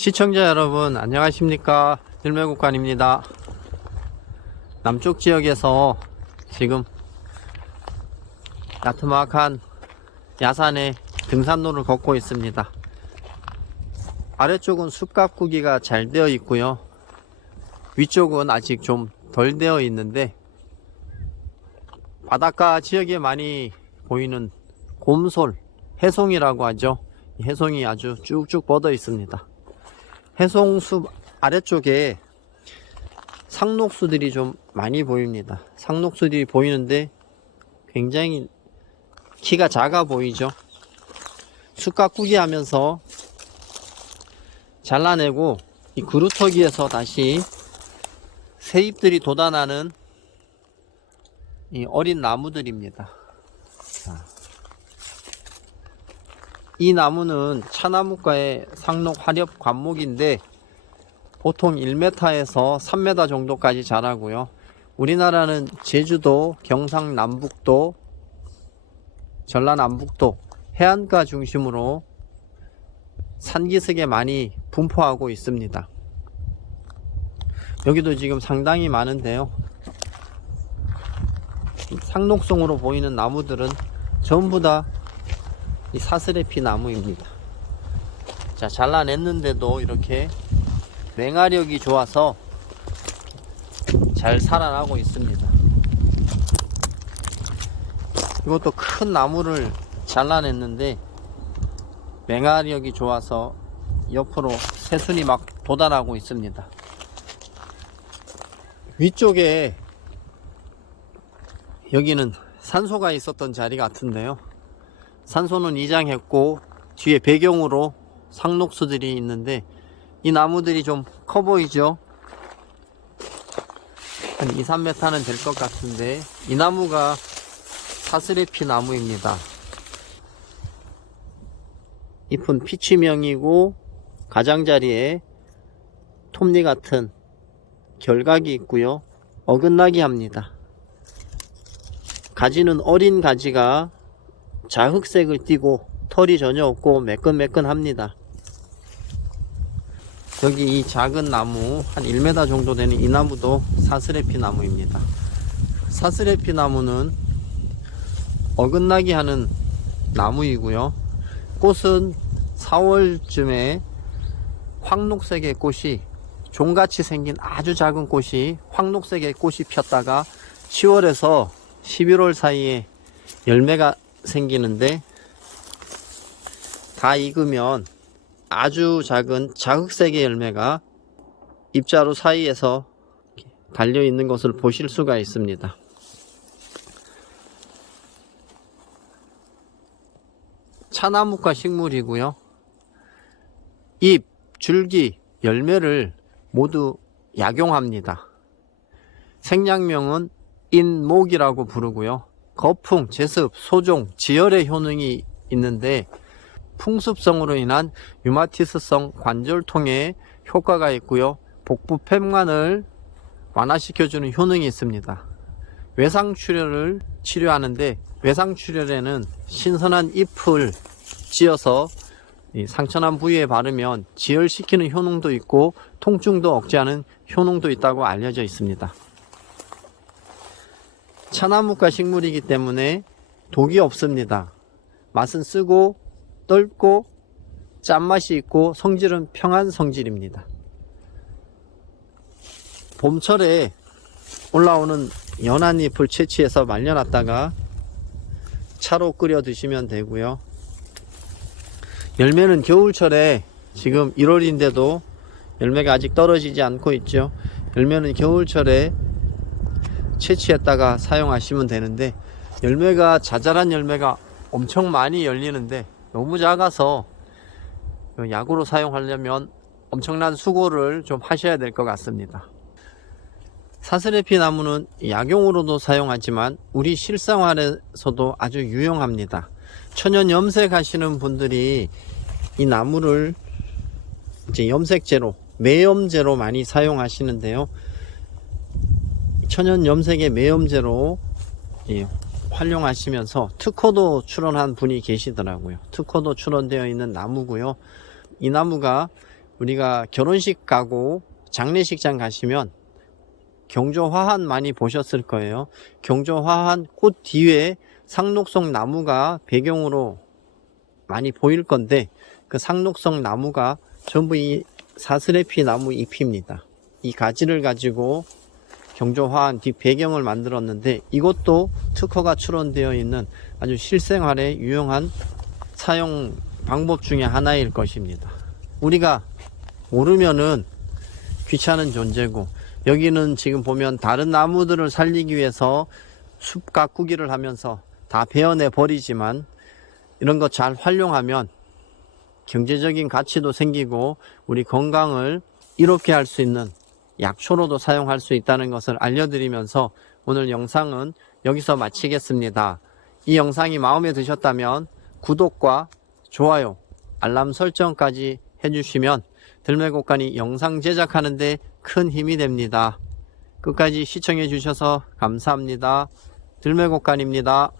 시청자 여러분 안녕하십니까? 들매국관입니다. 남쪽 지역에서 지금 나트막한 야산의 등산로를 걷고 있습니다. 아래쪽은 숲가꾸기가 잘 되어 있고요. 위쪽은 아직 좀 덜 되어 있는데 바닷가 지역에 많이 보이는 곰솔 해송이라고 하죠. 이 해송이 아주 쭉쭉 뻗어 있습니다 해송숲 아래쪽에 상록수들이 좀 많이 보입니다. 상록수들이 보이는데 굉장히 키가 작아 보이죠. 숲가꾸기 하면서 잘라내고 이 그루터기에서 다시 새잎들이 돋아나는 이 어린 나무들입니다. 이 나무는 차나무과의 상록 화렵 관목인데 보통 1m에서 3m 정도까지 자라고요. 우리나라는 제주도, 경상남북도, 전라남북도 해안가 중심으로 산기슭에 많이 분포하고 있습니다. 여기도 지금 상당히 많은데요. 상록성으로 보이는 나무들은 전부 다 이 사슬의피 나무입니다. 자, 잘라냈는데도 이렇게 맹아력이 좋아서 잘 살아나고 있습니다. 이것도 큰 나무를 잘라냈는데 맹아력이 좋아서 옆으로 새순이 막 돋아나고 있습니다. 위쪽에 여기는 산소가 있었던 자리 같은데요. 산소는 이장했고 뒤에 배경으로 상록수들이 있는데 이 나무들이 좀 커 보이죠? 한 2, 3m는 될 것 같은데 이 나무가 사슬의피 나무입니다. 잎은 피치명이고 가장자리에 톱니 같은 결각이 있고요. 어긋나게 합니다. 가지는 어린 가지가 자흑색을 띠고 털이 전혀 없고 매끈매끈합니다. 여기 이 작은 나무 한 1m 정도 되는 이 나무도 사스레피 나무입니다. 사스레피 나무는 어긋나게 하는 나무이고요. 꽃은 4월쯤에 황록색의 꽃이 종같이 생긴 아주 작은 꽃이 황록색의 꽃이 폈다가 10월에서 11월 사이에 열매가 생기는데 다 익으면 아주 작은 자흑색의 열매가 입자루 사이에서 달려 있는 것을 보실 수가 있습니다. 차나무과 식물이고요. 잎, 줄기, 열매를 모두 약용합니다. 생략명은 인목이라고 부르고요. 거풍, 제습, 소종, 지혈의 효능이 있는데 풍습성으로 인한 유마티스성 관절통에 효과가 있고요. 복부 폐만을 완화시켜주는 효능이 있습니다. 외상출혈을 치료하는데 외상출혈에는 신선한 잎을 찧어서 이 상처난 부위에 바르면 지혈시키는 효능도 있고 통증도 억제하는 효능도 있다고 알려져 있습니다. 차나무과 식물이기 때문에 독이 없습니다. 맛은 쓰고 떫고 짠맛이 있고 성질은 평안 성질입니다. 봄철에 올라오는 연한 잎을 채취해서 말려놨다가 차로 끓여 드시면 되고요. 열매는 겨울철에 지금 1월인데도 열매가 아직 떨어지지 않고 있죠. 열매는 겨울철에 채취했다가 사용하시면 되는데 열매가 자잘한 열매가 엄청 많이 열리는데 너무 작아서 약으로 사용하려면 엄청난 수고를 좀 하셔야 될 것 같습니다. 사슬의피 나무는 약용으로도 사용하지만 우리 실생활에서도 아주 유용합니다. 천연 염색하시는 분들이 이 나무를 이제 염색제로 매염제로 많이 사용하시는데요. 천연 염색의 매염제로 예, 활용하시면서 특허도 출원한 분이 계시더라고요. 특허도 출원되어 있는 나무고요. 이 나무가 우리가 결혼식 가고 장례식장 가시면 경조 화환 많이 보셨을 거예요. 경조 화환 꽃 뒤에 상록성 나무가 배경으로 많이 보일 건데 그 상록성 나무가 전부 이 사스레피 나무 잎입니다. 이 가지를 가지고 경조 화환 뒷 배경을 만들었는데 이것도 특허가 출원되어 있는 아주 실생활에 유용한 사용 방법 중에 하나일 것입니다. 우리가 모르면은 귀찮은 존재고 여기는 지금 보면 다른 나무들을 살리기 위해서 숲 가꾸기를 하면서 다 베어내 버리지만 이런 거 잘 활용하면 경제적인 가치도 생기고 우리 건강을 이롭게 할 수 있는 약초로도 사용할 수 있다는 것을 알려드리면서 오늘 영상은 여기서 마치겠습니다. 이 영상이 마음에 드셨다면 구독과 좋아요, 알람 설정까지 해주시면 들매곡간이 영상 제작하는데 큰 힘이 됩니다. 끝까지 시청해 주셔서 감사합니다. 들매곡간입니다.